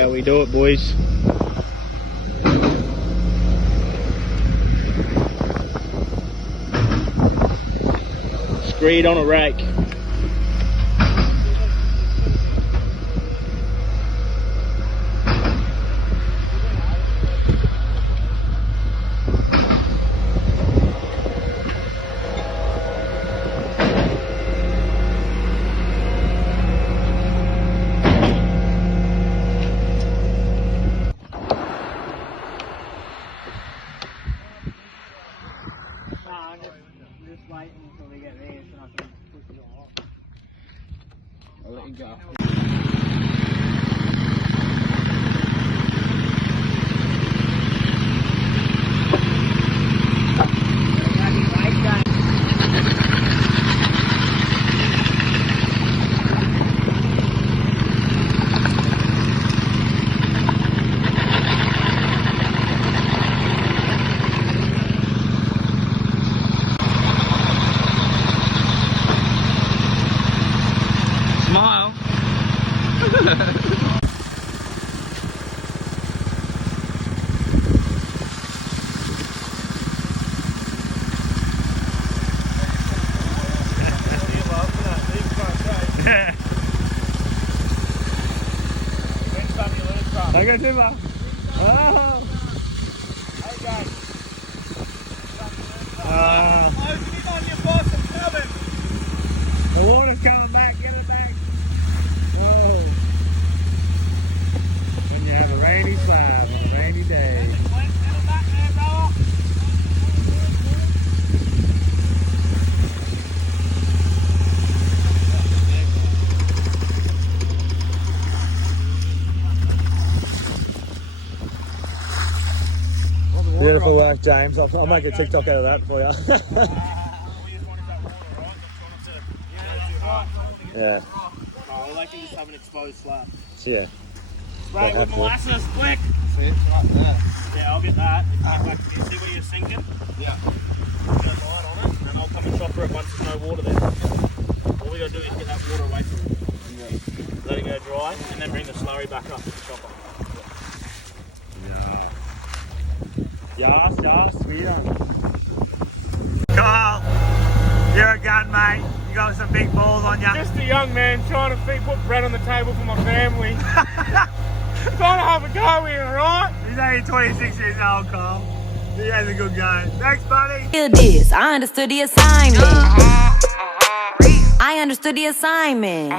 how we do it, boys. Screed on a rake. Just wait until we get there so I can push it off. I'll let you go. Smile. Okay, Timber. Oh. Hey guys. The water's coming back, get it back. Whoa. When you have a rainy slide on a rainy day. Beautiful work, James. I'll make a TikTok out of that for you. Yeah. Oh, they can just have an exposed slab. Yeah. Spray it with molasses, quick! See, it's right there. Yeah, I'll get that. If you get back, you see where you're sinking? Yeah. Put a line on it, and I'll come and chopper it once there's no water there. All we gotta do is get that water away from it. Yeah. Let it go dry, and then bring the slurry back up to the chopper. Yes, we are. Kyle, you're a gun, mate. You got some big balls on you. Just a young man trying to put bread on the table for my family. Trying to have a go here, alright? He's only 26 years old, Kyle. He has a good go. Thanks, buddy. Feel this. I understood the assignment. I understood the assignment.